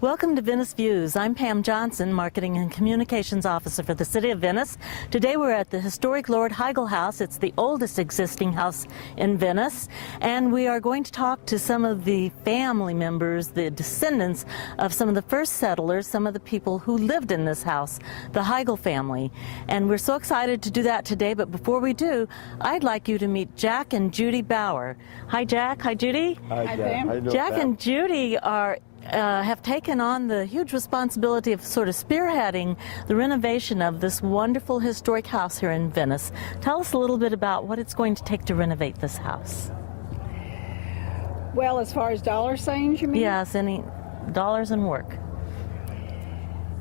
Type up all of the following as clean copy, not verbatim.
Welcome to Venice Views. I'm Pam Johnson, Marketing and Communications Officer for the City of Venice. Today we're at the historic Lord Higel House. It's the oldest existing house in Venice. And we are going to talk to some of the family members, the descendants of some of the first settlers, some of the people who lived in this house, the Higel family. And we're so excited to do that today, but before we do, I'd like you to meet Jack and Judy Bauer. Hi Jack, hi Judy. Hi Pam. Jack and Judy have taken on the huge responsibility of sort of spearheading the renovation of this wonderful historic house here in Venice. Tell us a little bit about what it's going to take to renovate this house. Well, as far as dollar signs, you mean? Yes, any dollars and work.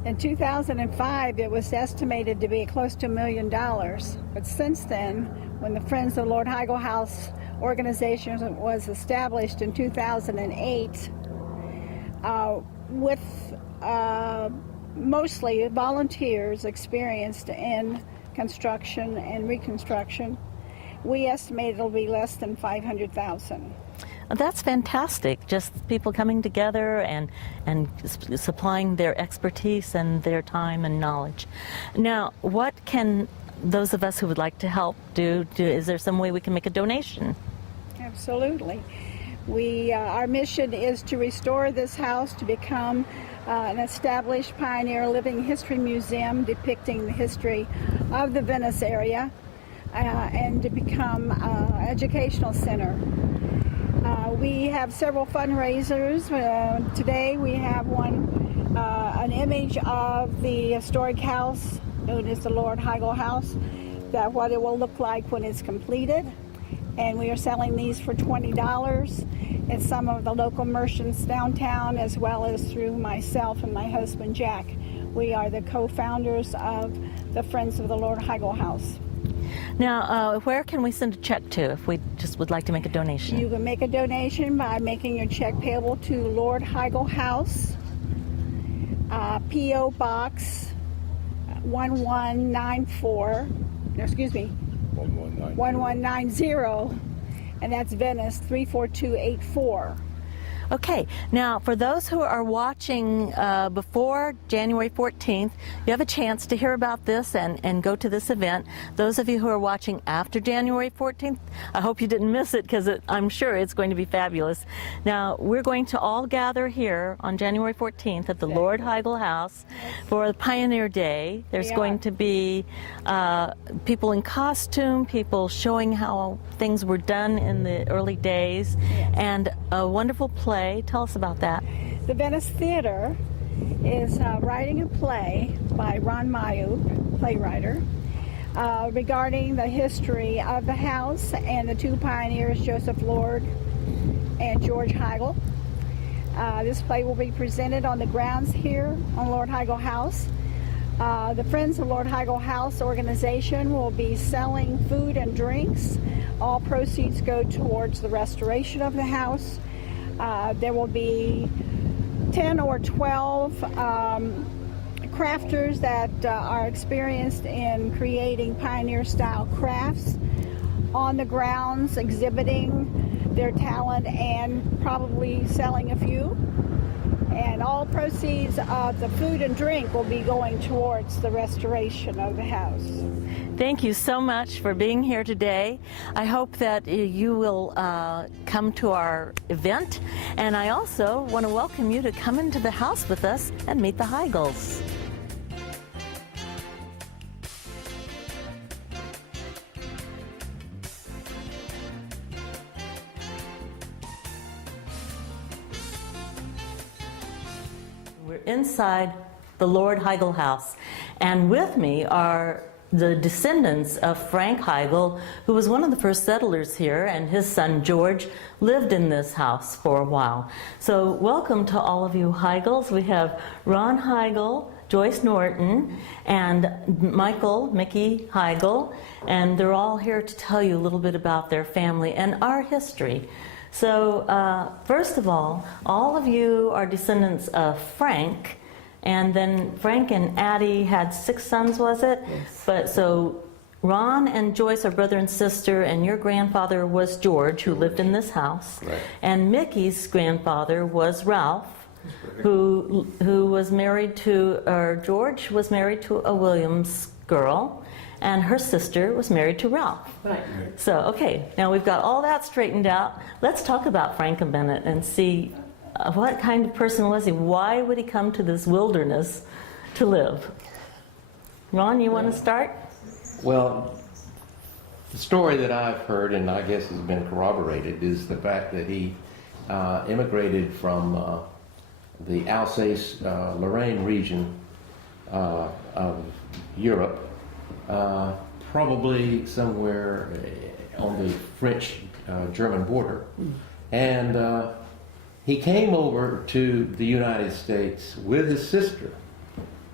In 2005, it was estimated to be close to $1 million. But since then, when the Friends of Lord Higel House organization was established in 2008, with mostly volunteers experienced in construction and reconstruction, we estimate it'll be less than $500,000. That's fantastic, just people coming together and supplying their expertise and their time and knowledge. Now, what can those of us who would like to help do? Is there some way we can make a donation? Absolutely. Our mission is to restore this house to become an established pioneer living history museum depicting the history of the Venice area and to become an educational center. We have several fundraisers. Today we have an image of the historic house known as the Lord Higel House, what it will look like when it's completed. And we are selling these for $20 at some of the local merchants downtown, as well as through myself and my husband Jack. We are the co-founders of the Friends of the Lord Higel House. Now, where can we send a check to if we just would like to make a donation? You can make a donation by making your check payable to Lord Higel House, P.O. Box 1190, and that's Venice 34284. Okay, now for those who are watching before January 14th, you have a chance to hear about this and go to this event. Those of you who are watching after January 14th, I hope you didn't miss it because I'm sure it's going to be fabulous. Now, we're going to all gather here on January 14th at the Lord Higel House for the Pioneer Day. There's going to be people in costume, people showing how things were done in the early days, and a wonderful play. Tell us about that. The Venice Theater is writing a play by Ron Mayub, playwriter, regarding the history of the house and the two pioneers, Joseph Lord and George Higel. This play will be presented on the grounds here on Lord Higel House. The Friends of Lord Higel House organization will be selling food and drinks. All proceeds go towards the restoration of the house. There will be 10 or 12 crafters that are experienced in creating pioneer-style crafts on the grounds, exhibiting their talent and probably selling a few. And all proceeds of the food and drink will be going towards the restoration of the house. Thank you so much for being here today. I hope that you will come to our event. And I also want to welcome you to come into the house with us and meet the Higels. We're inside the Lord Higel House, and with me are the descendants of Frank Higel, who was one of the first settlers here, and his son George lived in this house for a while. So welcome to all of you Higels. We have Ron Higel, Joyce Norton, and Mickey Higel, and they're all here to tell you a little bit about their family and our history. So first of all of you are descendants of Frank, and then Frank and Addie had 6 sons, was it? Yes. But so Ron and Joyce are brother and sister, and your grandfather was George, who lived in this house. Right. And Mickey's grandfather was Ralph, who was married to, or George was married to a Williams girl, and her sister was married to Ralph. Right. So, okay, now we've got all that straightened out. Let's talk about Frank a minute and see what kind of person was he? Why would he come to this wilderness to live? Ron, you want to start? Well, the story that I've heard, and I guess has been corroborated, is the fact that he immigrated from the Alsace-Lorraine region of Europe, probably somewhere on the French-German border. And he came over to the United States with his sister,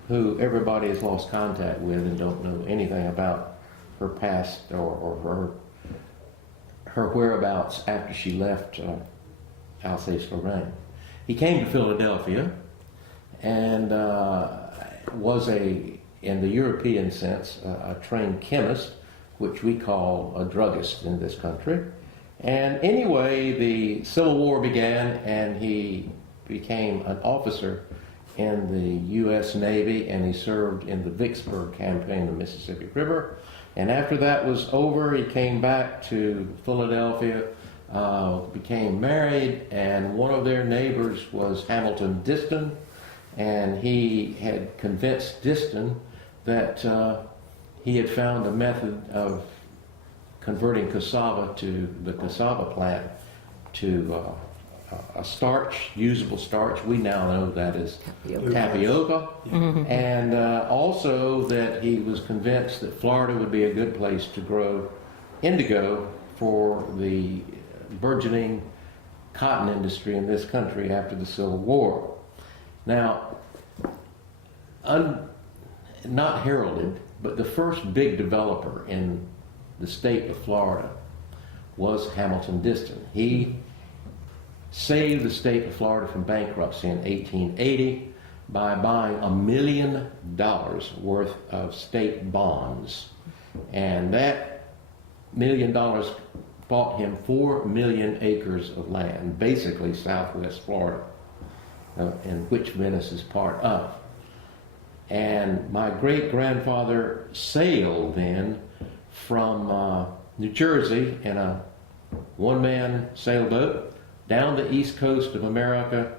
who everybody has lost contact with and don't know anything about her past or her whereabouts after she left Alsace-Lorraine. He came to Philadelphia and was in the European sense, a trained chemist, which we call a druggist in this country. And anyway, the Civil War began, and he became an officer in the U.S. Navy, and he served in the Vicksburg campaign of the Mississippi River. And after that was over, he came back to Philadelphia, became married, and one of their neighbors was Hamilton Diston, and he had convinced Diston that he had found a method of converting cassava to the cassava plant to a starch, usable starch. We now know that is tapioca. Mm-hmm. And also that he was convinced that Florida would be a good place to grow indigo for the burgeoning cotton industry in this country after the Civil War. Now, not heralded, but the first big developer in the state of Florida was Hamilton Diston. He saved the state of Florida from bankruptcy in 1880 by buying $1 million worth of state bonds. And that $1 million bought him 4 million acres of land, basically southwest Florida, in which Venice is part of. And my great-grandfather sailed then from New Jersey in a one-man sailboat down the east coast of America,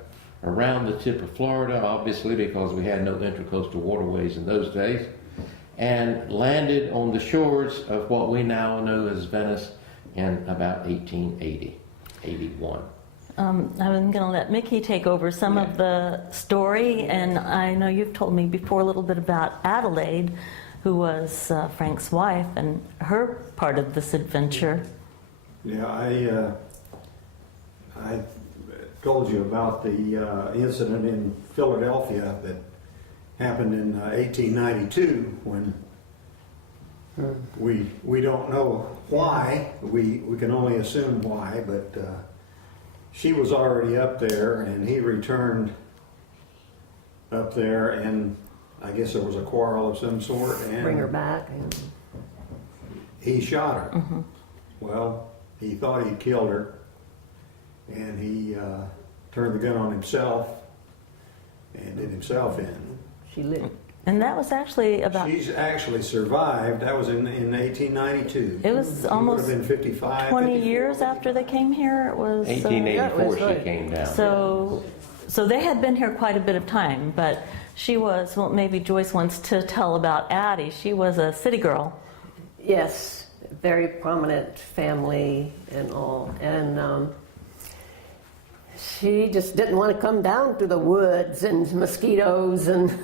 around the tip of Florida, obviously because we had no intracoastal waterways in those days, and landed on the shores of what we now know as Venice in about 1880, 81. I'm going to let Mickey take over some of the story, and I know you've told me before a little bit about Adelaide, who was Frank's wife, and her part of this adventure. Yeah, I told you about the incident in Philadelphia that happened in 1892 when we don't know why. We can only assume why, but she was already up there, and he returned up there, and I guess there was a quarrel of some sort, and Bring her back. And he shot her. Mm-hmm. Well, he thought he'd killed her, and he turned the gun on himself and did himself in. she lived. And that was actually about... She's actually survived. That was in 1892. It was She almost would have been 55, 20 54. years after they came here. It was... 1884 right. she came down. So they had been here quite a bit of time, but she was, well, maybe Joyce wants to tell about Addie. She was a city girl. Yes, very prominent family and all. And she just didn't want to come down to the woods and mosquitoes and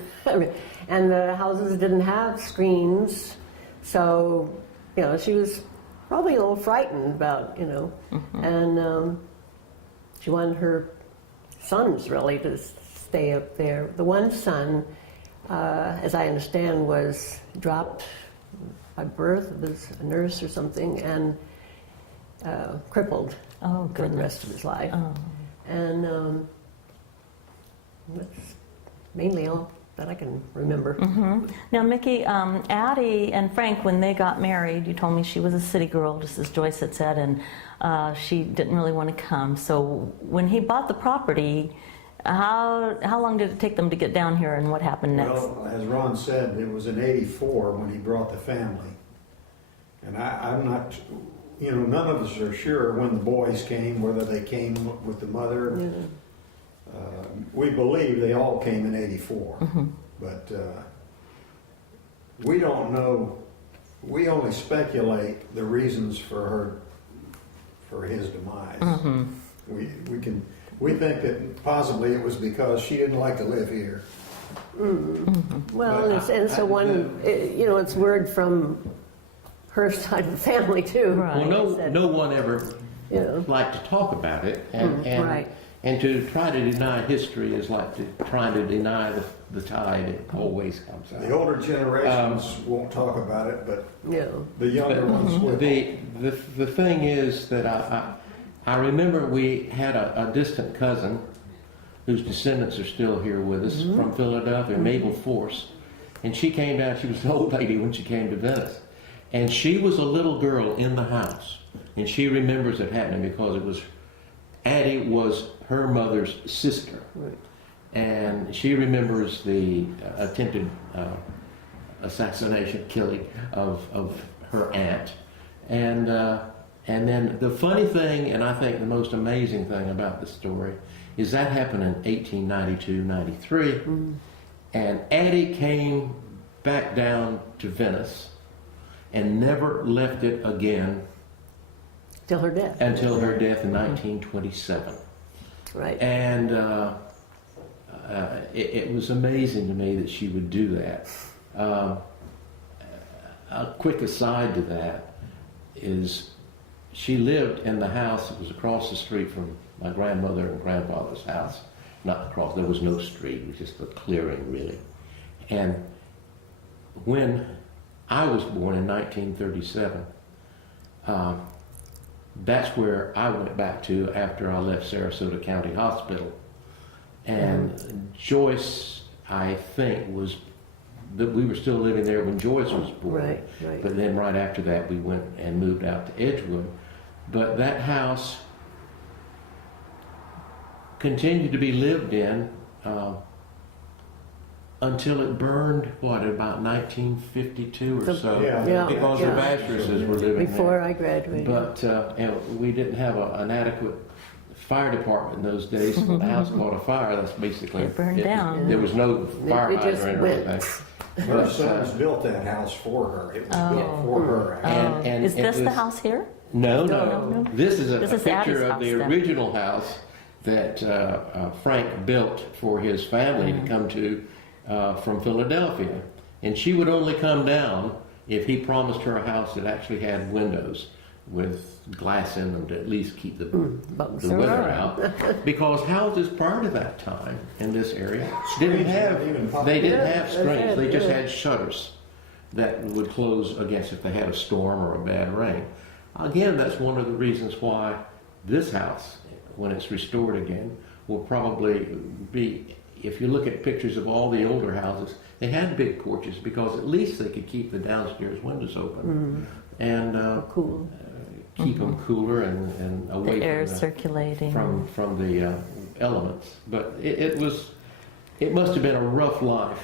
and the houses didn't have screens. So, she was probably a little frightened about, Mm-hmm. And she wanted her sons really to stay up there. The one son, as I understand, was dropped by birth, was a nurse or something, and crippled Oh, for the goodness. rest of his life. Oh. And that's mainly all that I can remember. Mm-hmm. Now, Mickey, Addie and Frank, when they got married, you told me she was a city girl, just as Joyce had said, and she didn't really want to come. So when he bought the property, How long did it take them to get down here, and what happened next? Well, as Ron said, it was in '84 when he brought the family. And I'm not, none of us are sure when the boys came, whether they came with the mother. We believe they all came in '84. But we don't know. We only speculate the reasons for his demise. We think that possibly it was because she didn't like to live here. Well, it's word from her side of the family too. Right. Well, no one ever liked to talk about it, and to try to deny history is like trying to deny the tide. It always comes out. The older generations won't talk about it, but the younger ones will. The thing is that I remember we had a distant cousin whose descendants are still here with us from Philadelphia, Mabel Force, and she came down. She was an old lady when she came to Venice, and she was a little girl in the house, and she remembers it happening because Addie was her mother's sister, and she remembers the attempted assassination, killing of her aunt, and then the funny thing, and I think the most amazing thing about the story, is that happened in 1892-93, and Addie came back down to Venice and never left it again Till her death. until her death in 1927. Right. And it was amazing to me that she would do that. A quick aside to that is she lived in the house that was across the street from my grandmother and grandfather's house. Not across, there was no street, it was just a clearing really. And when I was born in 1937, that's where I went back to after I left Sarasota County Hospital. And Joyce, I think, that we were still living there when Joyce was born. Right. But then right after that, we went and moved out to Edgewood. But that house continued to be lived in until it burned, about 1952 or so, because the Bacheruses were living Before there. I graduated. But we didn't have an adequate fire department in those days. When the house caught a fire, that's basically It burned down. There was no fire It just hydrant or went. anything. Her sons built that house for her. It was built for her. And Is it this the was- house here? No. No. This is a This is picture Addie's of house the then. original house that Frank built for his family to come to from Philadelphia. And she would only come down if he promised her a house that actually had windows with glass in them to at least keep the weather out. Because houses prior to that time in this area didn't have screens. They just had shutters that would close against if they had a storm or a bad rain. Again, that's one of the reasons why this house, when it's restored again, will probably be, if you look at pictures of all the older houses, they had big porches because at least they could keep the downstairs windows open and Cool. keep them cooler and away The air from circulating. from the elements. But it must have been a rough life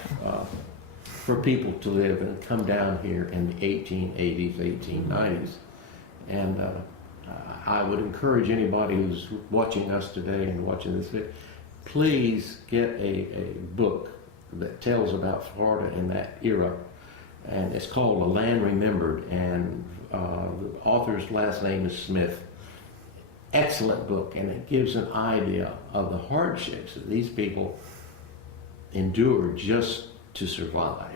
for people to live and come down here in the 1880s, 1890s. And I would encourage anybody who's watching us today and watching this video, please get a book that tells about Florida in that era. And it's called A Land Remembered, and the author's last name is Smith. Excellent book, and it gives an idea of the hardships that these people endured just to survive.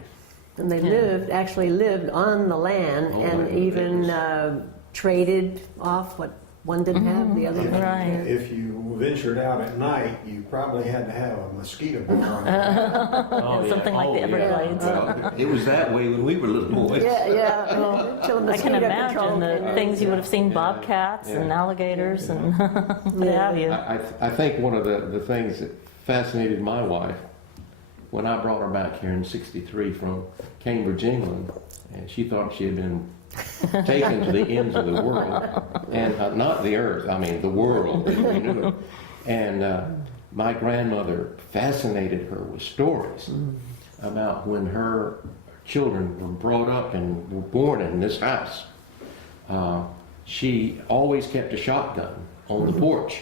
And they actually lived on the land and even traded off what one didn't have, the other didn't. Right. If you ventured out at night, you probably had to have a mosquito bar on. Something like the Everglades. Well, it was that way when we were little boys. Until I can mosquito imagine control the came in. things you would have seen, bobcats and alligators and what have you. I think one of the things that fascinated my wife when I brought her back here in '63 from Cambridge, England, and she thought she had been taken to the ends of the world, and not the earth, I mean the world as we knew it. And my grandmother fascinated her with stories about when her children were brought up and were born in this house. She always kept a shotgun on the porch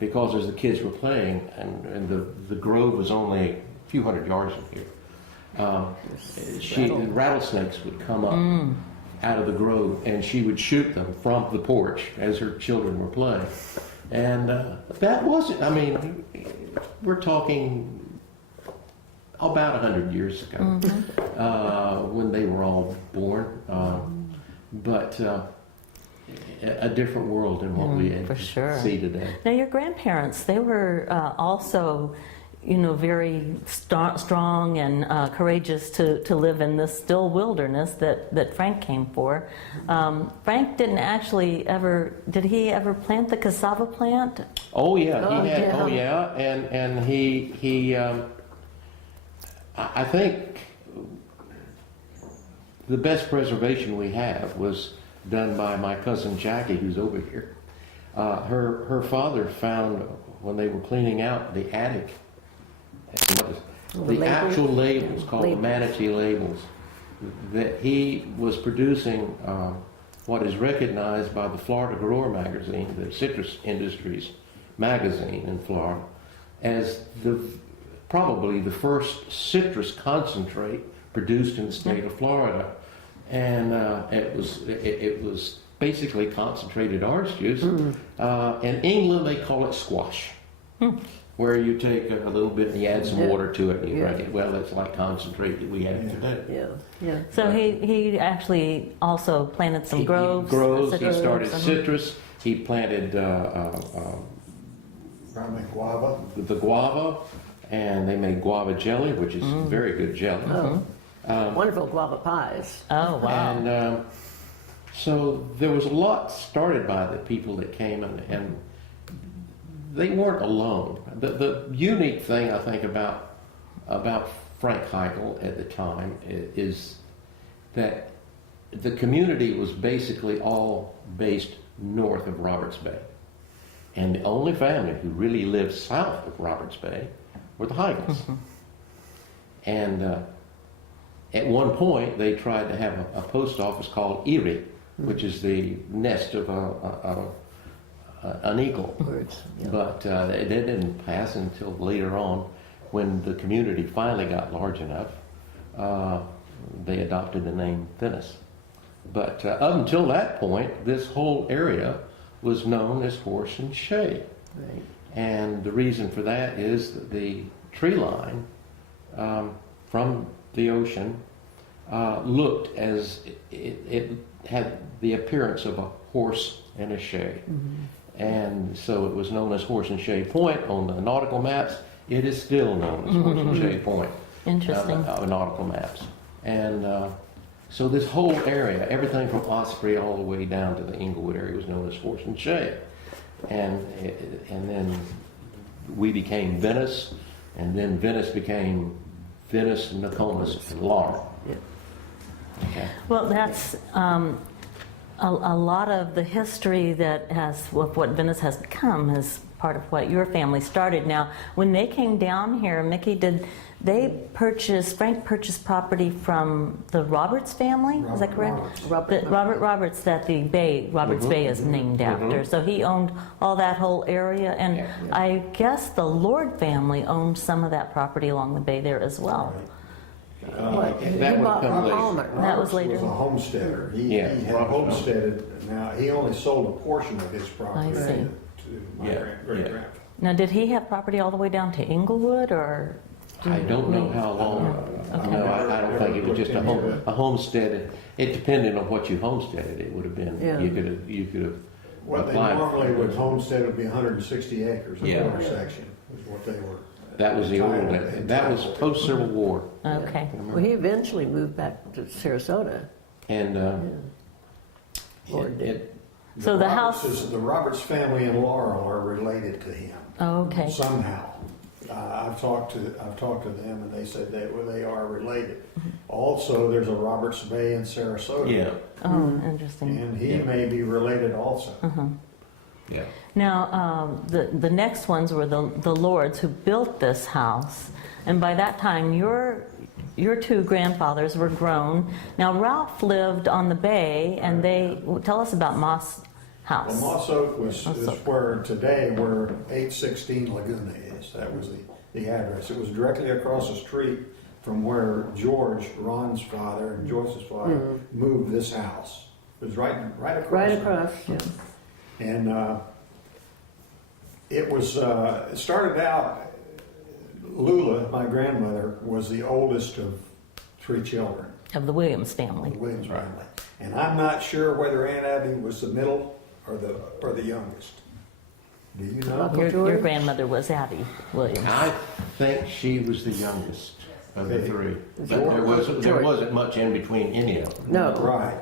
because as the kids were playing, and the grove was only a few hundred yards from here, rattlesnakes would come up out of the grove, and she would shoot them from the porch as her children were playing. And that wasn't, I mean, we're talking about 100 years ago when they were all born. But a different world than what we for sure. see today. Now, your grandparents, they were also, very strong and courageous to live in this still wilderness that Frank came for. Frank didn't actually did he ever plant the cassava plant? Oh yeah, yeah. And he I think the best preservation we have was done by my cousin Jackie, who's over here. Her father found, when they were cleaning out the attic, the actual labels, called the Manatee labels, that he was producing what is recognized by the Florida Grower magazine, the citrus industries magazine in Florida, as probably the first citrus concentrate produced in the state of Florida. And it was basically concentrated orange juice. In England, they call it squash, where you take a little bit and you add some water to it and you drink it. Well, it's like concentrate that we have today. Yeah. So he actually also planted some groves. He started citrus. He planted Probably guava. the guava, and they made guava jelly, which is very good jelly. Wonderful guava pies. Oh, wow. And so there was a lot started by the people that came, and they weren't alone. The unique thing I think about Frank Higel at the time is that the community was basically all based north of Roberts Bay. And the only family who really lived south of Roberts Bay were the Higels. And at one point, they tried to have a post office called Erie, which is the nest of an eagle. Birds, yeah. But it didn't pass until later on, when the community finally got large enough, they adopted the name Venice. But up until that point, this whole area was known as Horse and Shade. Right. And the reason for that is that the tree line from the ocean looked as it had the appearance of a horse and a shade. And so it was known as Horse and Shade Point on the nautical maps. It is still known as Horse and Shade Point. Interesting. Nautical maps. And so this whole area, everything from Osprey all the way down to the Inglewood area, was known as Horse and Shade. And then we became Venice, and then Venice became Venice, Nokomis, and Laurel. Yeah. Okay. Well, that's a lot of the history that what Venice has become is part of what your family started. Now, when they came down here, Mickey, Frank purchased property from the Roberts family? Is that correct? Robert Roberts, that the Bay, Roberts Bay is named after. So he owned all that whole area, and I guess the Lord family owned some of that property along the bay there as well. That would come later. That was later. Was a homesteader. He had homesteaded. Now he only sold a portion of his property I see. to my great-grandfather. Now, did he have property all the way down to Inglewood, or? I don't know how long. No, I don't think it was just a homestead. It depended on what you homesteaded. It would have been. Yeah. You could have. What they applied normally for. would homestead would be 160 acres, a quarter section, is what they were. That was the old. That was post Civil War. Okay. Well, he eventually moved back to Sarasota. And So the house. The Roberts family in Laurel are related to him Okay. somehow. I've talked to them, and they said they are related. Also, there's a Roberts Bay in Sarasota. yeah. Oh, interesting. And he may be related also. Yeah. Now, the next ones were the lords who built this house, and by that time, your two grandfathers were grown. Now, Ralph lived on the bay, and tell us about Moss House. Well, Moss Oak is Oak. where today, where 816 Laguna is. That was the address. It was directly across the street from where George, Ron's father, and Joyce's father moved this house. It was right across. Right across, yeah. And it was, it started out, Lula, my grandmother, was the oldest of 3 children, Of the Williams family. the Williams family. And I'm not sure whether Aunt Abby was the middle or the youngest. Do you know? Uncle Your George? grandmother was Abby Williams. I think she was the youngest of the Okay. 3. But George. there wasn't much in between any of them. No. Right.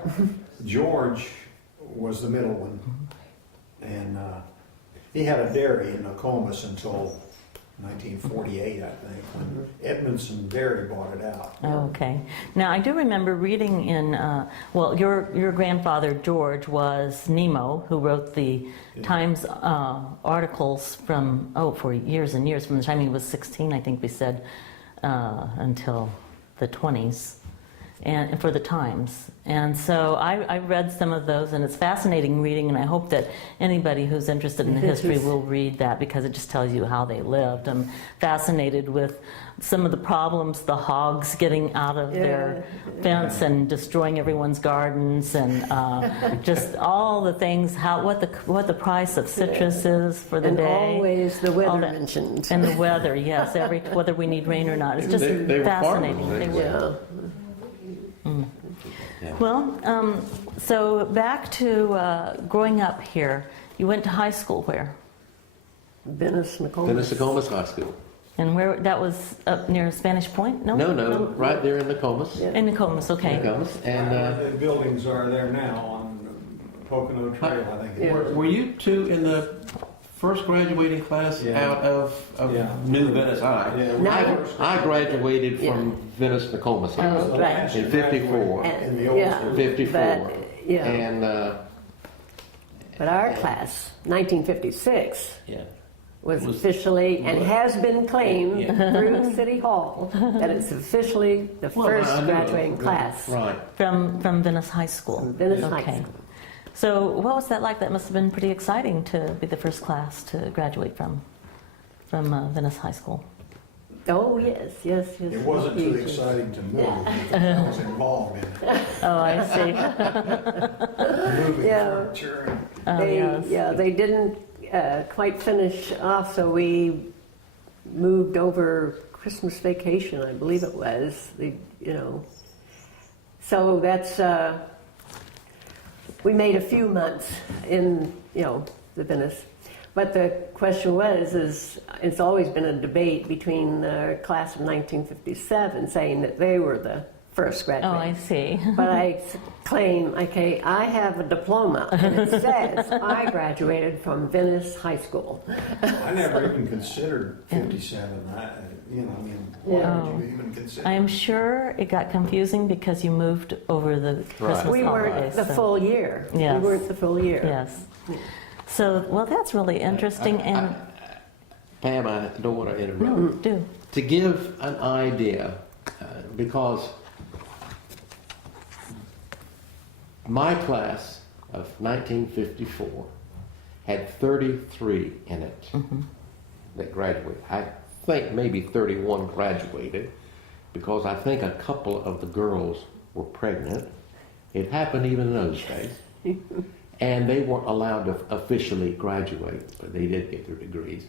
George was the middle one. And he had a dairy in Nokomis until 1948, I think, when Edmondson Dairy bought it out. Oh, okay. Now, I do remember reading in, your grandfather, George, was Nemo, who wrote the Times articles for years and years, from the time he was 16, I think we said, until the 20s, and for the Times. And so I read some of those, and it's fascinating reading, and I hope that anybody who's interested in the history will read that, because it just tells you how they lived. I'm fascinated with some of the problems, the hogs getting out of their fence and destroying everyone's gardens, and just all the things, what the price of citrus is for the And day. always the All weather that. mentioned. And the weather, yes, whether we need rain or not. It's just They were fascinating. farmers, They were. Yeah. Well, so back to growing up here. You went to high school where? Venice, Nicole. Nokomis High School. And where, that was up near Spanish Point? No, right there in Nokomis. Yeah. In Nokomis, okay. Nokomis. And The buildings are there now on Pocono Trail, I think it is. were you two in the first graduating class Yeah. out of Yeah. New Venice High? Yeah. I graduated from Venice Nokomis High Oh, The right. last in 54. In the old Yeah. school. 54. But, yeah. And But our class, 1956, yeah. was officially, and has been claimed through City Hall, that it's officially the first I knew it. graduating class. Right. From Venice High School. Venice High Okay. School. So what was that like? That must have been pretty exciting to be the first class to graduate from Venice High School. Oh, yes. It wasn't too exciting to move, because I was involved in it. Oh, I see. Moving Yeah. furniture. They didn't quite finish off, so we moved over Christmas vacation, I believe it was. So that's we made a few months in the Venice. But the question is it's always been a debate between the class of 1957 saying that they were the first Oh, graduate. I see. But I claim, okay, I have a diploma, and it says I graduated from Venice High School. I never even considered 57. Why would you even consider? I am sure it got confusing because you moved over the Christmas We holidays. weren't the so- full year. Yes. We weren't the full year. Yes. So, well, that's really interesting, and Pam, I don't want to interrupt. no, do. To give an idea, because my class of 1954 had 33 in it that graduated. I think maybe 31 graduated, because I think a couple of the girls were pregnant. It happened even in those days. And they weren't allowed to officially graduate, but they did get their degrees.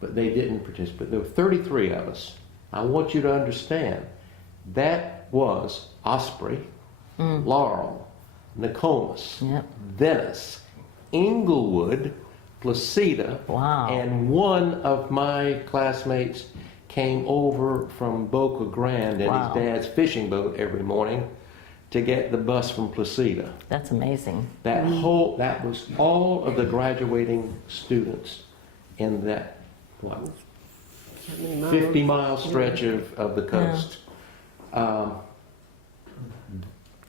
But they didn't participate. There were 33 of us. I want you to understand, that was Osprey, Laurel, Nokomis, Yep. Venice, Inglewood, Placida, Wow. and one of my classmates came over from Boca Grande in Wow. his dad's fishing boat every morning to get the bus from Placida. That's amazing. That was all of the graduating students in that, what, 50-mile stretch of the coast.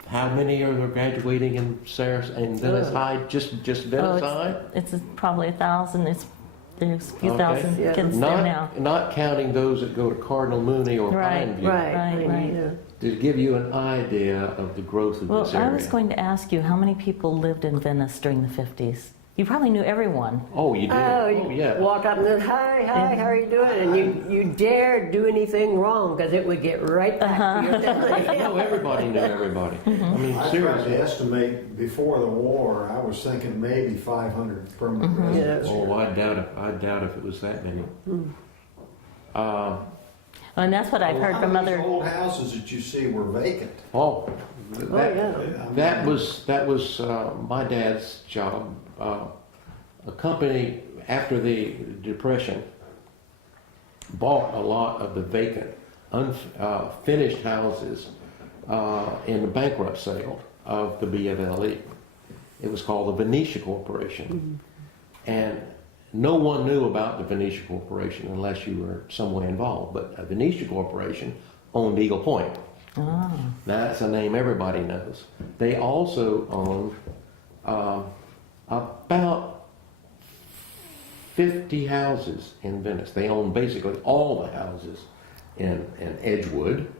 how many are graduating in Venice High? Just Venice High? It's probably 1,000. There's a few Okay. thousand Yeah. kids there now. Not counting those that go to Cardinal Mooney or Right. Pineview. Right. Yeah. To give you an idea of the growth of Well, this area. I was going to ask you, how many people lived in Venice during the 50s? You probably knew everyone. Oh, you did? Oh, Oh, yeah. walk up and then, hi, how are you doing? And you dare do anything wrong because it would get right back to your No, everybody knew everybody. I mean, I tried seriously. to estimate before the war, I was thinking maybe 500 permanent residents. Oh, I doubt if it was that many. And that's what I've heard from A lot of other. these old houses that you see were vacant. Oh, that, yeah. that was my dad's job. A company after the Depression bought a lot of the vacant, unfinished houses in the bankrupt sale of the BFLE. It was called the Venetia Corporation, and no one knew about the Venetia Corporation unless you were some way involved. But a Venetia Corporation owned Eagle Point. Oh. That's a name everybody knows. They also owned about 50 houses in Venice. They owned basically all the houses in Edgewood.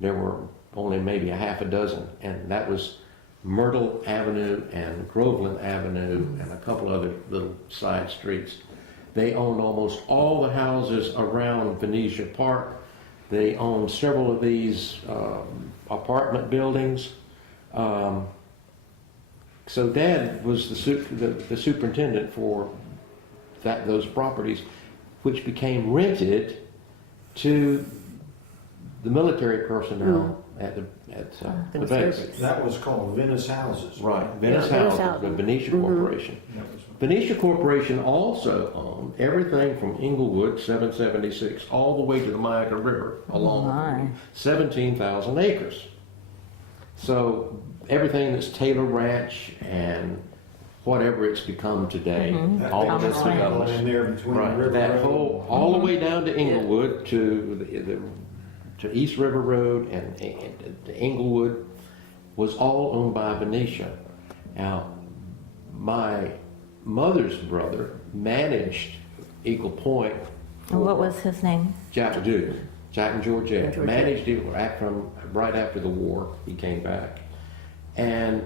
There were only maybe a half a dozen, and that was Myrtle Avenue and Groveland Avenue and a couple other little side streets. They owned almost all the houses around Venetia Park. They owned several of these apartment buildings. So Dad was the superintendent for those properties, which became rented to the military personnel at the base. That was called Venice Houses. Right, Venice Yeah, Venice House, the House. Venetia Corporation. That was- Venetia Corporation also owned everything from Inglewood, 776, all the way to the Myakka River, along my. 17,000 acres. So everything that's Taylor Ranch and whatever it's become today, That all big of this triangle development. in there between the Right, river that road. whole, all the way down to Inglewood to East River Road and to Inglewood was all owned by Venetia. Now, my mother's brother managed Eagle Point. And what was his name? Jack and Georgette Georgette. managed it right after the war. He came back, and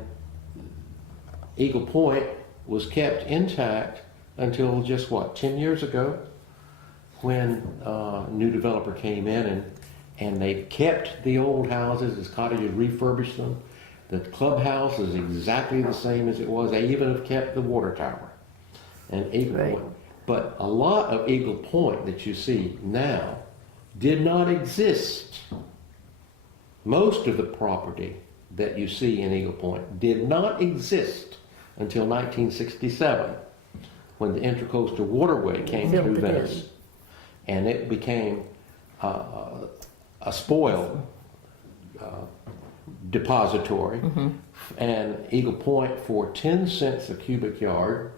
Eagle Point was kept intact until just 10 years ago, when a new developer came in and they kept the old houses as cottages, refurbished them. The clubhouse is exactly the same as it was. They even have kept the water tower and Eagle Right. Point. But a lot of Eagle Point that you see now did not exist. Most of the property that you see in Eagle Point did not exist until 1967, when the Intracoastal Waterway came Built through it Venice. And it became a spoil depository. And Eagle Point, for 10 cents a cubic yard,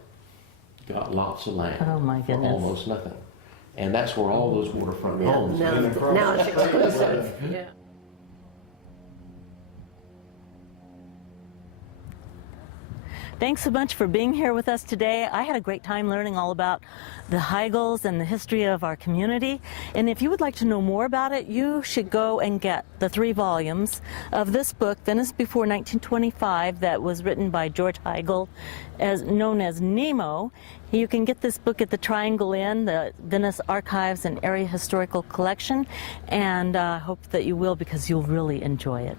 got lots of land. Oh, my for goodness. almost nothing. And that's where all those waterfront Yeah, homes. now, And across now the it's street. exclusive. Yeah. Thanks so much for being here with us today. I had a great time learning all about the Heigels and the history of our community. And if you would like to know more about it, you should go and get the 3 volumes of this book, Venice Before 1925, that was written by George Higel, known as Nemo. You can get this book at the Triangle Inn, the Venice Archives and Area Historical Collection, and I hope that you will, because you'll really enjoy it.